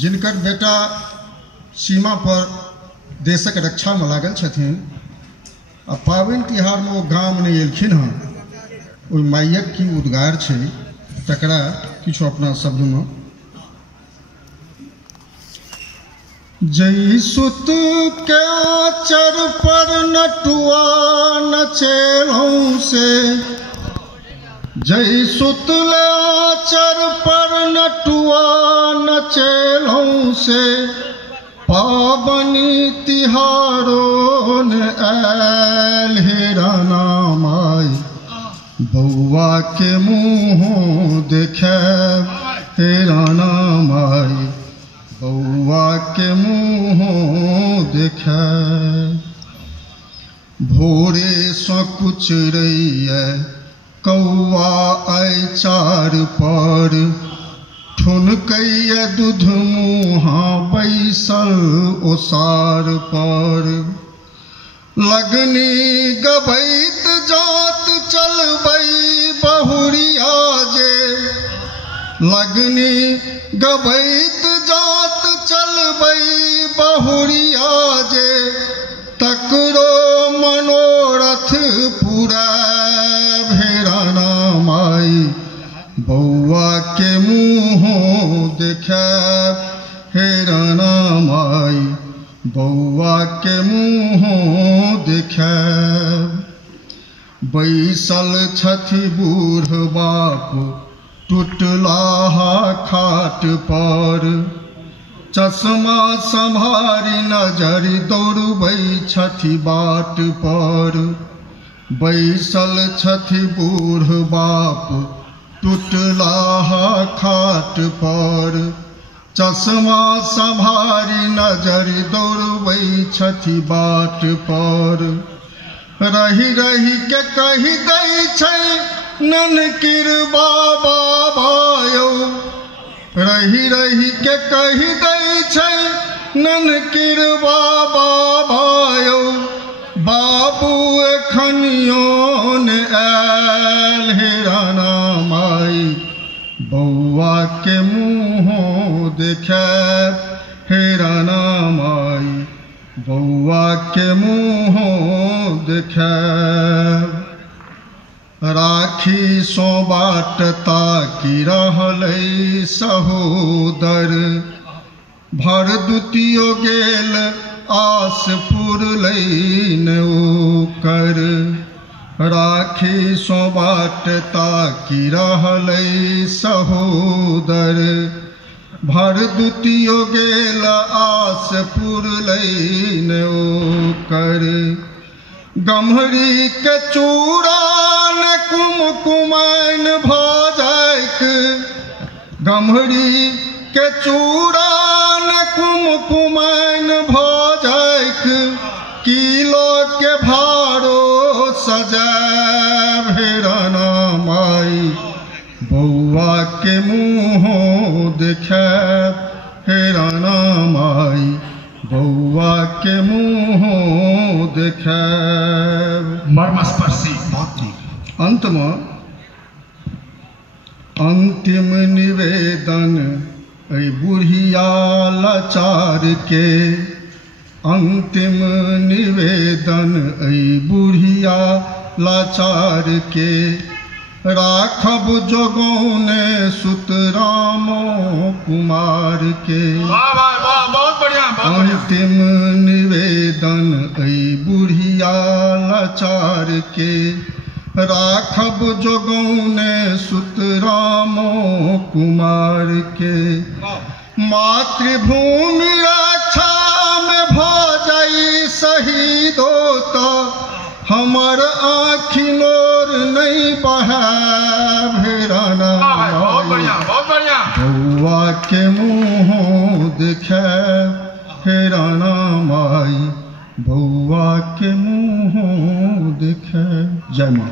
जिनकर बेटा सीमा पर देशक रक्षा में लागल छथिन आ पाबनि तिहार में वो गाम नहीं एलखिन हँ ओहि मायक की उद्गार छै तकरा किछु अपना शब्द में जई सुत के आचर पर नटुआ नचेलौं से जई सुत ले आचर पर नटुआ नचेलौं से पाबनी तिहारो ने आयल हे राना माई बउआ के मुँह देखे हे राना माई बउआ के मुँह देखे भोरे सँ कुछ रहिए कौआ आई चार पर ठुनकैया दूध मुँहा बैसल ओसार पर लगनी गबैत जात चलबै बहुरिया जे लगनी गबैत जात चलबै बहुरिया जे तकरो मनोरथ पूरा भेराना माई बउआ के मुँह देखे हे राना माई बउआ के मुँह देखे बैसल छथि बूढ़ बाप टुटलाहा खाट पर चश्मा संभारी नजरि दौड़बै छथि बाट पर बैसल छथि बूढ़ बाप टुटलाहा खाट पर चश्मा संभारी नजरि दौड़बै छथि बाट पर रही रही के कही दै छै ननकिर बाबा भायौ रही रही के कही दै छै ननकिर बाबा भायौ बाबू एखनियो ने आयल हे राना माई बउआ के मुँह देखे हे राना माई बउआ के मुँह देखे राखी सो बाट ताकि रहलै सहोदर भर दुतियो गेल आस पुरलै न ओकर राखी सो बाट ताकि रहलै सहोदर भर दुतियो गेल आस पुरलै न ओकर गम्हरी के चूड़ा ने कुमकुमैन भजाइक गम्हरी के चूड़ा ने कुमकुमैन भजाइक किलो के भारो सजाब हे राना माई बउआ के मुँह देखे हे राना माई बउआ के मुँह देखे मर्मस्पर्शी अंत में अंतिम निवेदन ऐ बुढ़िया लाचार के अंतिम निवेदन ऐ बुढ़िया लाचार के राखब जोगौने सुत रामो कुमार के बहुत बढ़िया अंतिम निवेदन ऐ बुढ़िया लाचार के राखब जोगौने सुत रामो कुमार के मातृभूमि रक्षा में भजाई शहीदो तो हमर आँखि नोर नहीं बहा भेराना बउआ के मुँह देखे हे राना माई बउआ के मुँह देखे। जय माँ।